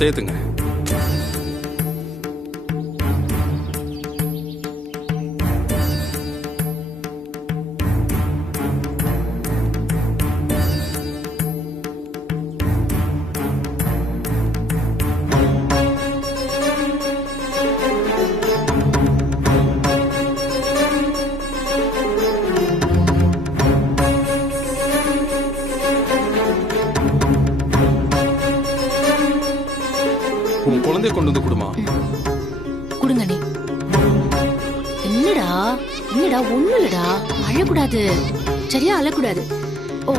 குடத்தை ஏத்துங்க. உன் குழந்தைய கொண்டு வந்து கொடுமா. கொடுங்க நீ. என்னடா என்னடா ஒண்ணு இல்லடா, அழக்கூடாது சரியா, அழக்கூடாது. ஓ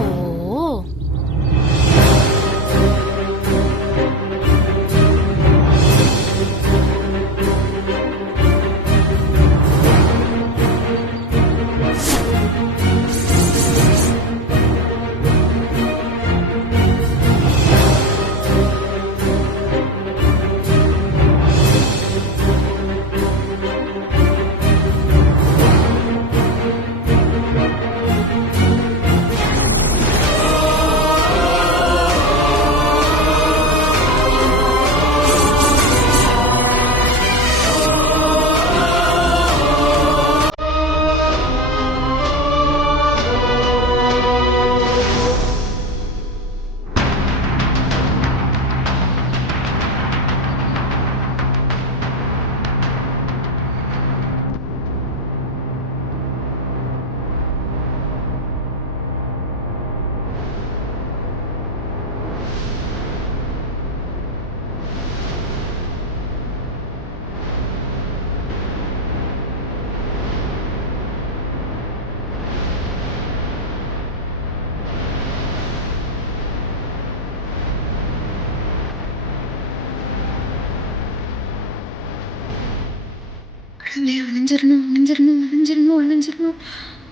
அணிஞ்சிடணும் அணிஞ்சிடணும் அணிஞ்சிடணும் அணிஞ்சிடணும்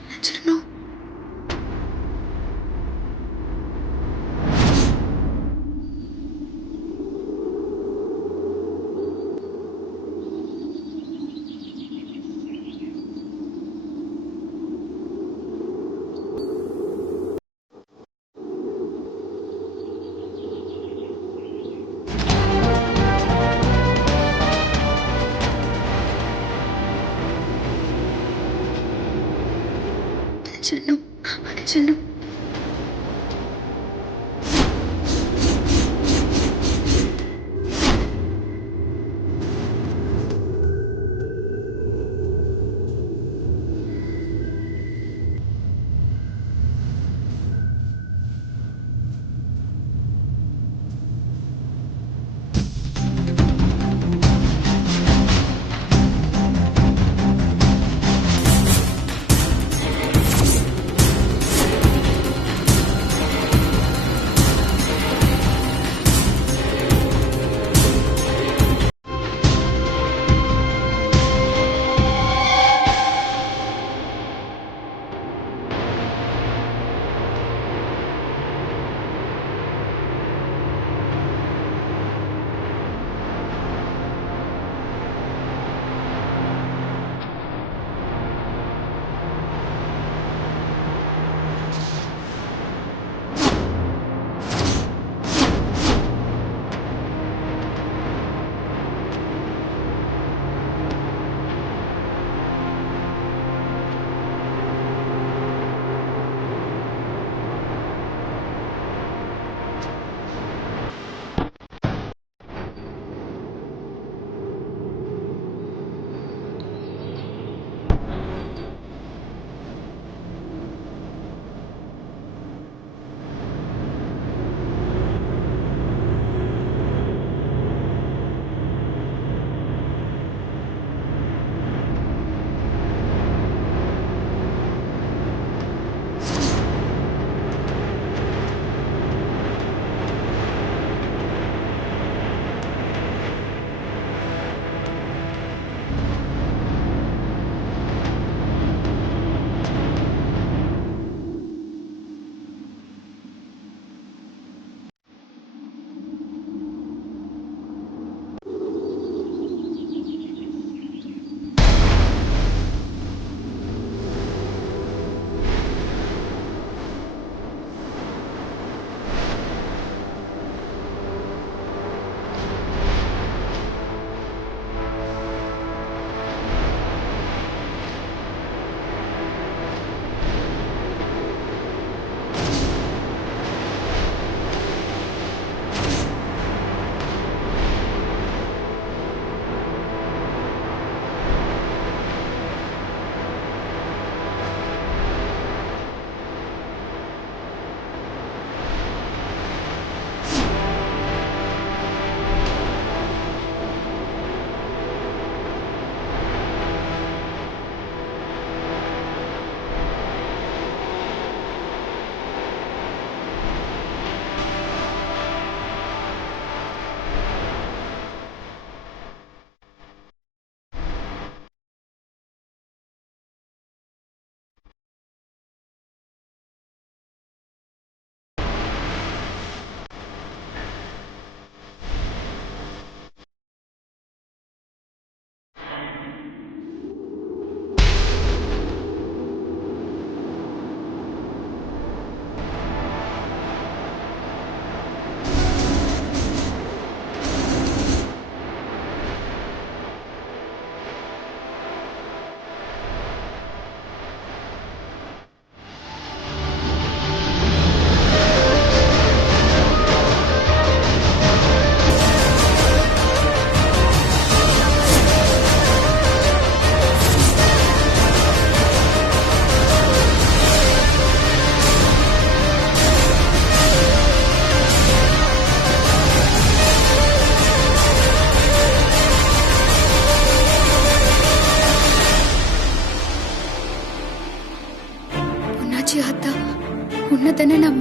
அணிஞ்சிடணும். அணிஞ்சிடணும் அணிஞ்சிடணும்.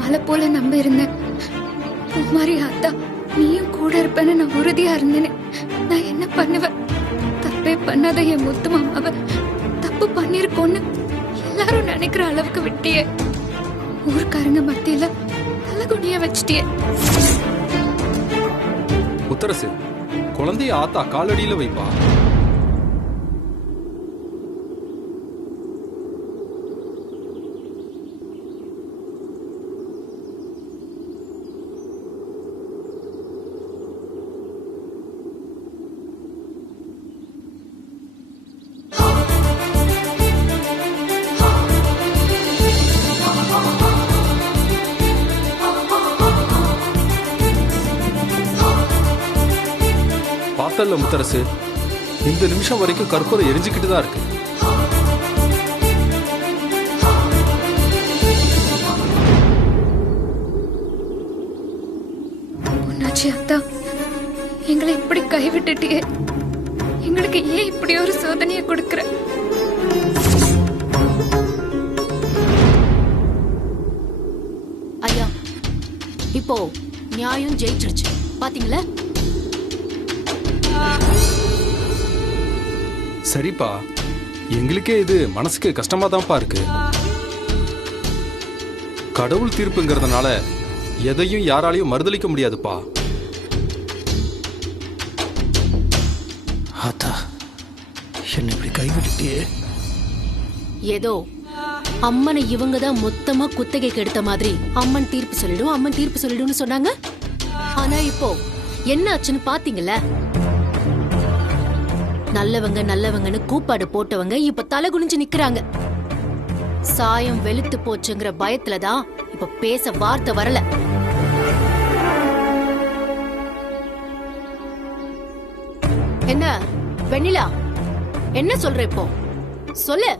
மலை போல நம்ப இருந்தேன். மாதிரி ஆத்தா நீயும் கூட இருப்பேன்னு நான் உறுதியா இருந்தேனே. நான் என்ன பண்ணுவேன்? தப்பே பண்ணாத என் முத்து மாமாவ தப்பு பண்ணிருக்கோன்னு எல்லாரும் நினைக்கிற அளவுக்கு விட்டியே. ஊர்க்காரங்க மத்தியில தலகுனிய வச்சிட்டியே. முத்தரசு, குழந்தைய ஆத்தா காலடியில வைப்பா. பார்த்தல்ல முத்தரசு, இந்த நிமிஷம் வரைக்கும் கற்பூரம் எரிஞ்சுக்கிட்டு தான் இருக்கு. பொன்னாச்சி அத்தா, எங்களை இப்படி கைவிட்டுட்டியே. எங்களுக்கு ஏன் இப்படி ஒரு சோதனையை கொடுக்கற? ஐயா, இப்போ நியாயம் ஜெயிச்சிருச்சு பாத்தீங்களா? சரிப்பா, எங்களுக்கே இது மனசுக்கு கஷ்டமா தான்ப்பா இருக்கு. கடவுள் தீர்ப்புங்கிறதுனால எதையும் யாராலையும் மறுதலிக்க முடியாதுப்பா. ஆத்தா, என்ன இப்படி கைவிட்டுட்டியே. ஏதோ அம்மனை இவங்க தான் மொத்தமா குத்தகைக்கு எடுத்த மாதிரி அம்மன் தீர்ப்பு சொல்லிடும், அம்மன் தீர்ப்பு சொல்லிடும்னு சொன்னாங்க. ஆனா இப்போ என்ன ஆச்சுன்னு பாத்தீங்கல்ல? நல்லவங்க நல்லவங்கன்னு கூப்பாடு போட்டவங்க இப்ப தலை குனிஞ்சு நிக்கிறாங்க. சாயம் வெளுத்து போச்சுங்கிற பயத்துலதான் இப்ப பேச வார்த்தை வரல. என்ன வெண்ணிலா, என்ன சொல்ற இப்போ? சொல்லு.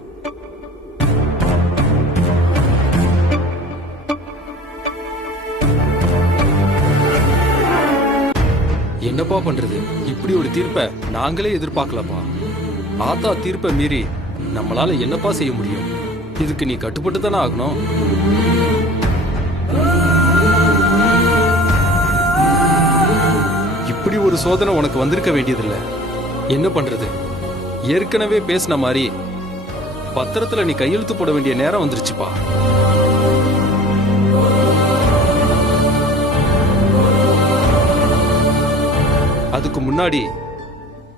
என்னப்பா பண்றது? இப்படி ஒரு தீர்ப்பை நாங்களே எதிர்பார்க்கலப்பா. ஆத்தா தீர்ப்பை மீறி நம்மளால என்னப்பா செய்ய முடியும்? இதுக்கு நீ கட்டுப்பட்டு தானே ஆகணும். இப்படி ஒரு சோதனை உனக்கு வந்திருக்க வேண்டியதில்லை. என்ன பண்றது? ஏற்கனவே பேசின மாதிரி பத்திரத்துல நீ கையெழுத்து போட வேண்டிய நேரம் வந்துருச்சுப்பா. அதுக்கு முன்னாடி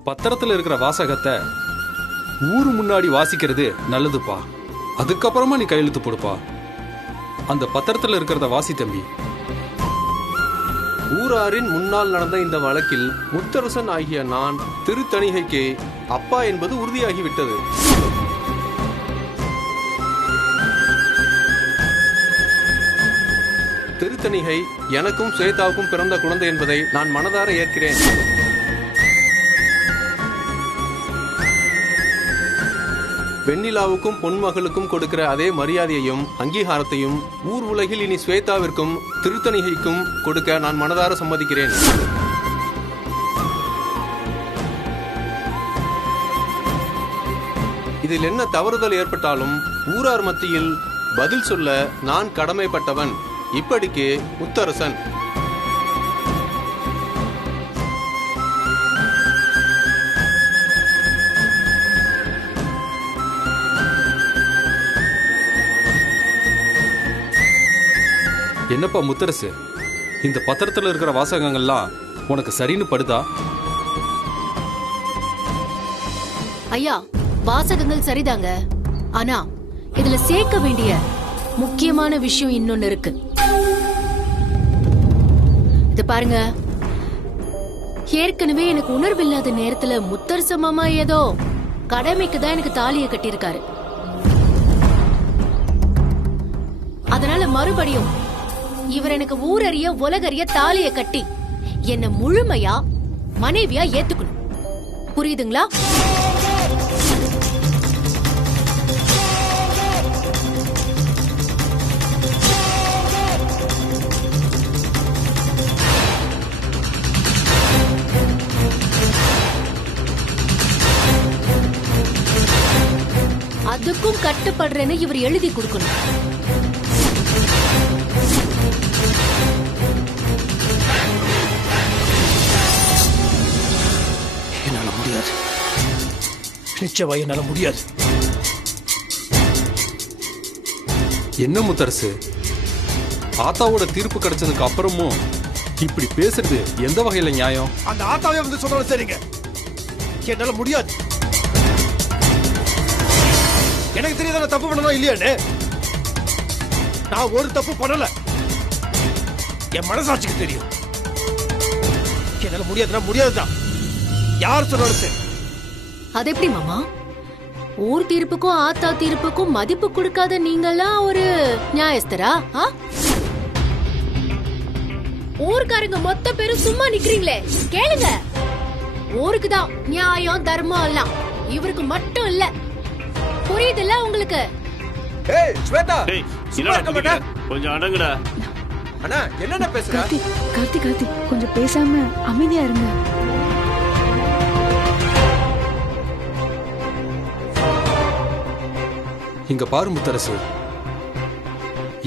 பத்திரத்துல இருக்கிற வாசகத்தை ஊரு முன்னாடி வாசிக்கிறது நல்லதுப்பா. அதுக்கப்புறமா நீ கையெழுத்து போடுப்பா. அந்த பத்திரத்துல இருக்கிறத வாசி தம்பி. ஊராரின் முன்னால் நடந்த இந்த வழக்கில் முத்தரசன் ஆகிய நான் திருத்தணிகைக்கு அப்பா என்பது உறுதியாகிவிட்டது. திருத்தணிகை எனக்கும் ஸ்வேதாவுக்கும் பிறந்த குழந்தை என்பதை நான் மனதார ஏற்கிறேன். வெண்ணிலாவுக்கும் பொன்மகளுக்கும் கொடுக்கிற அதே மரியாதையையும் அங்கீகாரத்தையும் ஊர் உலகில் இனி ஸ்வேதாவிற்கும் திருத்தணிகைக்கும் கொடுக்க நான் மனதார சம்மதிக்கிறேன். இதில் என்ன தவறுதல் ஏற்பட்டாலும் ஊரார் மத்தியில் பதில் சொல்ல நான் கடமைப்பட்டவன். இப்படிக்கு முத்தரசன். என்னப்பா முத்தரசு, இந்த பத்திரத்துல இருக்கிற வாசகங்கள்லாம் உனக்கு சரின்னு படுதா? ஐயா, வாசகங்கள் சரிதாங்க. ஆனா இதுல சேர்க்க வேண்டிய முக்கியமான விஷயம் இன்னொன்னு இருக்கு. இது பாருங்க, ஏற்கனவே எனக்கு உணர்வு இல்லாத நேரத்துல முத்தரச மாமா ஏதோ கடமைக்கு தான் எனக்கு தாலியை கட்டியிருக்காரு. அதனால மறுபடியும் இவர் எனக்கு ஊரறிய உலகறிய தாலியை கட்டி என்ன முழுமையா மனைவியா ஏத்துக்கணும். புரியுதுங்களா? அதுக்கும் கட்டுப்படுறேன்னு இவர் எழுதி கொடுக்கணும். நிச்சயமா என்னால முடியாது. என்ன முத்தரசு, ஆத்தாவோட தீர்ப்பு கிடைச்சதுக்கு அப்புறமும் இப்படி பேசுறது எந்த வகையில நியாயம்? அந்த ஆத்தாவே வந்து சொன்னாலும் சரிங்க, என்னால முடியாது. எனக்கு தெரியாத நான் தப்பு பண்ணணும் இல்லையான்னு. நான் ஒரு தப்பு பண்ணல, என் மனசாட்சிக்கு தெரியும். என்னால முடியாதுன்னா முடியாதுதான், யார் சொன்னாலும் சரி. அது எப்படி மாமா? ஊர் தீர்ப்புக்கும் ஆத்தா தீர்ப்புக்கும் மதிப்பு கொடுக்காத நீங்கெல்லாம் ஒரு நியாயஸ்தரா? ஊர்க்காரங்க மொத்த பேரும் சும்மா நிக்கிறீங்களே, கேளுங்க. ஊருக்குதான் நியாயம் தர்மம் எல்லாம், இவருக்கு மட்டும் இல்ல. புரியுதுல்ல உங்களுக்கு? ஏய் ஸ்வேதா, டேய், சும்மா இருக்க மாட்டே? கொஞ்சம் அடங்குடா. அண்ணா என்னென்ன பேசுற? கார்த்தி கொஞ்சம் பேசாம அமைதியா இருங்க. இங்க பாரு முத்தரசு,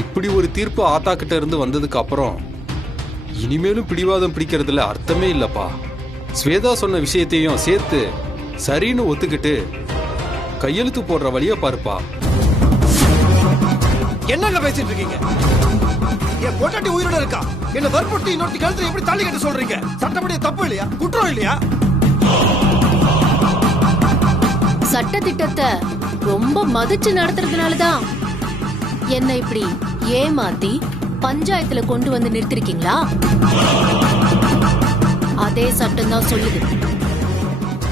இப்படி ஒரு தீர்ப்பு ஆத்தா கிட்ட இருந்து வந்ததுக்கு அப்புறம் இனிமேலும் பிடிவாதம் பிடிக்கிறதுல அர்த்தமே இல்லப்பா. ஸ்வேதா சொன்ன விஷயத்தையும் சேர்த்து சரின்னு ஒத்துக்கிட்டு கையெழுத்து போடுற வழிய பாருப்பா. என்னங்க பேசிட்டு இருக்கீங்க? என் பொட்டாட்டி உயிரோட இருக்கா, என்ன வற்புறுத்தி இன்னொரு கழுத்துல எப்படி தாலி கட்ட சொல்றீங்க? சட்டப்படி தப்பு இல்லையா, குற்றம் இல்லையா? சட்ட திட்டத்தை ரொம்ப மதிச்சு நடத்துறதுனாலதான் என்ன இப்படி ஏமாத்தி பஞ்சாயத்துல கொண்டு வந்து நிறுத்திருக்கீங்களா? அதே சட்டம் தான் சொல்லுது,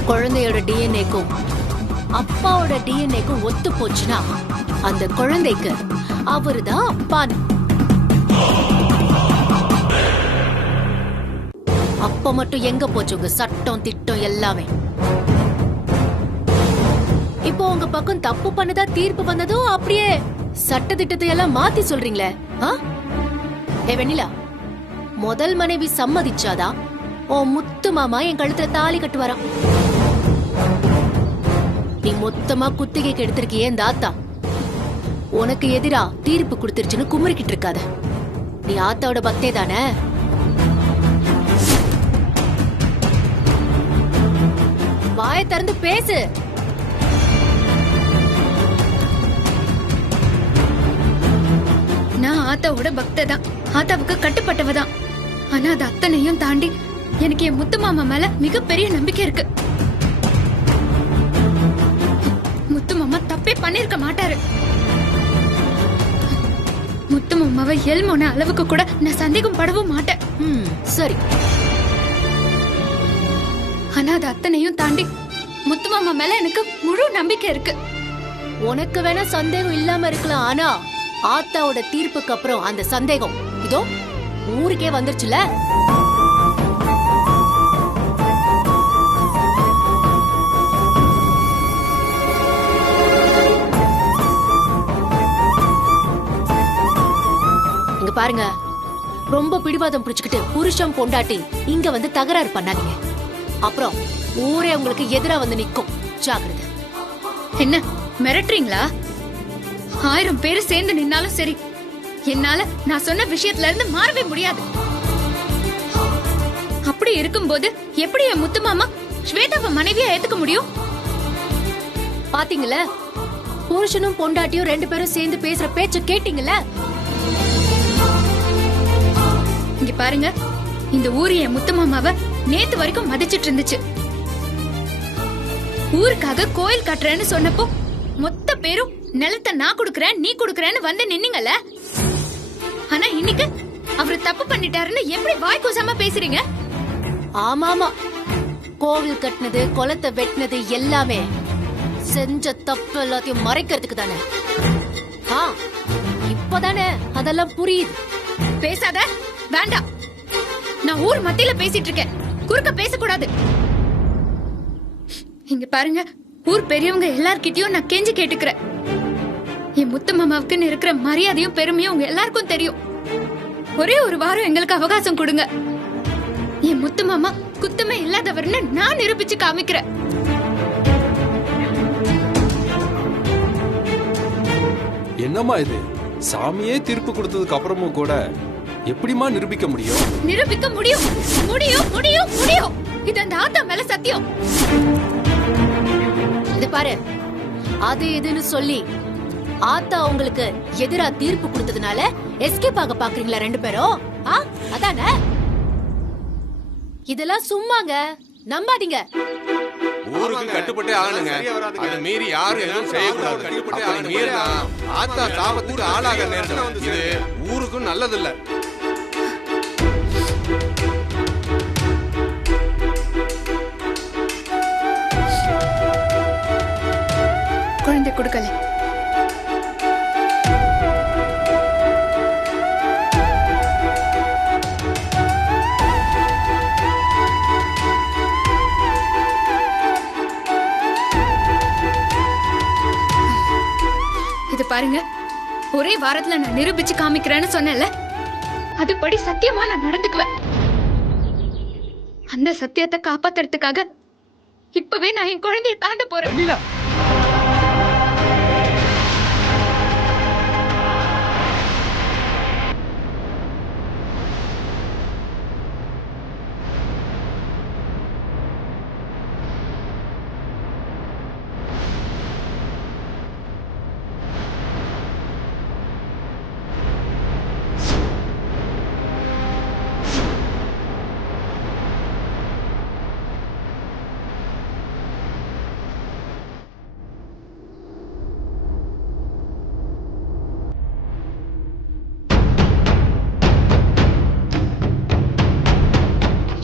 குழந்தையோட டிஎன்ஏக்கும் அப்பாவோட டிஎன்ஏக்கும் ஒத்து போச்சுன்னா அந்த குழந்தைக்கு அவருதான் அப்பான்னு. அப்ப மட்டும் எங்க போச்சு உங்க சட்டம் திட்டம் எல்லாமே? இப்போ உங்க பக்கம் தப்பு பண்ணதா தீர்ப்பு வந்ததும் அப்படியே சட்ட திட்டத்தை எல்லாம் மாத்தி சொல்றீங்களே. ஏ வெண்ணிலா, முதல் மனைவி சம்மதிச்சாதான் உன் முத்து மாமா என் கழுத்துல தாலி கட்டுவாராம். நீ மொத்தமா குத்திகைக்கு எடுத்திருக்கியே இந்த ஆத்தா, உனக்கு எதிரா தீர்ப்பு கொடுத்துருச்சுன்னு குமுறிக்கிட்டு இருக்காத. நீ ஆத்தாவோட பக்தே தானே? வாயை திறந்து பேசு. நான் ஆத்தாவோட பக்த தான், ஆத்தாவுக்கு கட்டுப்பட்டவ தான். ஆனா அது அத்தனையும் தாண்டி எனக்கு என் முத்து மாமா மேல மிகப்பெரிய நம்பிக்கை இருக்கு. முத்து மாமா தப்பே பண்ணிருக்க மாட்டாரு. முத்து மாமாவை எல்மோன அளவுக்கு கூட நான் சந்தேகம் படவும் மாட்டேன். சரி, ஆனா அது அத்தனையும் தாண்டி முத்து மாமா மேல எனக்கு முழு நம்பிக்கை இருக்கு. உனக்கு வேணா சந்தேகம் இல்லாம இருக்கலாம், ஆனா ஆத்தாவோட தீர்ப்புக்கு அப்புறம் அந்த சந்தேகம் இதோ ஊருக்கே வந்துருச்சுல. இங்க பாருங்க, ரொம்ப பிடிவாதம் பிடிச்சுக்கிட்டு புருஷன் பொண்டாட்டி இங்க வந்து தகராறு பண்ணாதீங்க. அப்புறம் ஊரே உங்களுக்கு எதிரா வந்து நிக்கும், ஜாக்கிரதை. என்ன மிரட்டுறீங்களா? 1000 பேரு சேர்ந்து நின்னாலும் சரி, என்னால நான் சொன்ன விஷயத்துல இருந்து மாறவே முடியாது. அப்படி இருக்கும்போது எப்படி என் முத்து மாமா ஸ்வேதாவை மனைவியா ஏத்துக்க முடியும்? பாத்தீங்களா, புருஷனும் பொண்டாட்டியும் 2 பேரும் சேர்ந்து பேசுற பேச்ச கேட்டீங்கல்ல? இங்க பாருங்க, இந்த ஊரு என் முத்து மாமாவை நேத்து வரைக்கும் மதிச்சிட்டு இருந்துச்சு. ஊருக்காக கோயில் கட்டுறேன்னு சொன்னப்போ மொத்த பேரும் நிலத்தை நான் குடுக்கறேன் நீ குடுக்கறேன்னு வந்து நின்னீங்கல்ல. ஆனா இன்னைக்கு அவரு தப்பு பண்ணிட்டாருன்னு எப்படி வாய் கூசாம பேசுறீங்க? ஆமாமா, கோவில் கட்டினது குளத்தை வெட்டினது எல்லாமே செஞ்ச தப்பு எல்லாத்தையும் மறைக்கிறதுக்கு தானே. இப்பதானே அதெல்லாம் புரியுது. பேசாத, வேண்டாம். நான் ஊர் மத்தியில பேசிட்டு இருக்கேன், குறுக்க பேசக்கூடாது. இங்க பாருங்க, ஊர் பெரியவங்க எல்லார்கிட்டயும் நான் கெஞ்சி கேட்டுக்கிறேன். என் முத்து மாமாவுக்குன்னு இருக்கிற மரியாதையும் பெருமையும் உங்க எல்லாருக்கும் தெரியும். ஒரே ஒரு வாரம் எங்களுக்கு அவகாசம் கொடுங்க. என் முத்து மாமா குத்தமே இல்லாதவர்னு நான் நிரூபிச்சு காமிக்கிறேன். என்னம்மா இது, சாமியே தீர்ப்பு கொடுத்ததுக்கு அப்புறமும் கூட எப்படிமா நிரூபிக்க முடியும்? நிரூபிக்க முடியும், முடியும், முடியும், முடியும். இது அந்த ஆத்தா மேல சத்தியம். இது பாரு, அது இதுன்னு சொல்லி ஆத்தா உங்களுக்கு எதிரா தீர்ப்பு கொடுத்ததுனால எஸ்கேப் ஆக பாக்குறீங்களா ரெண்டு பேரும்? அதானே? இதெல்லாம் சும்மாங்க, நம்பாதீங்க. ஊருக்கு கட்டுப்பட்டே ஆகணுங்க. அதை மீறி யாரும் எதுவும் செய்யக்கூடாது. அப்படி மீறினா ஆத்தா சாபத்துக்கு ஆளாக நேரிடும். இது ஊருக்கும் நல்லதில்ல. குழந்தை கொடுக்கல. இது பாருங்க, ஒரே வாரத்துல நான் நிரூபிச்சு காமிக்கிறேன்னு சொன்னேன்ல, அதுபடி சத்தியமா நான் நடந்துக்குவேன். அந்த சத்தியத்தை காப்பாத்துறதுக்காக இப்பவே நான் என் குழந்தையை தாண்ட போறேன்.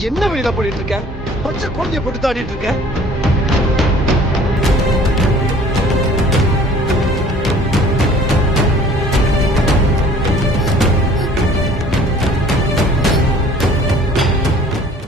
என்ன வெளியில பண்ணிட்டு இருக்க? பச்சை குழந்தைய போட்டு தாடிட்டு இருக்க?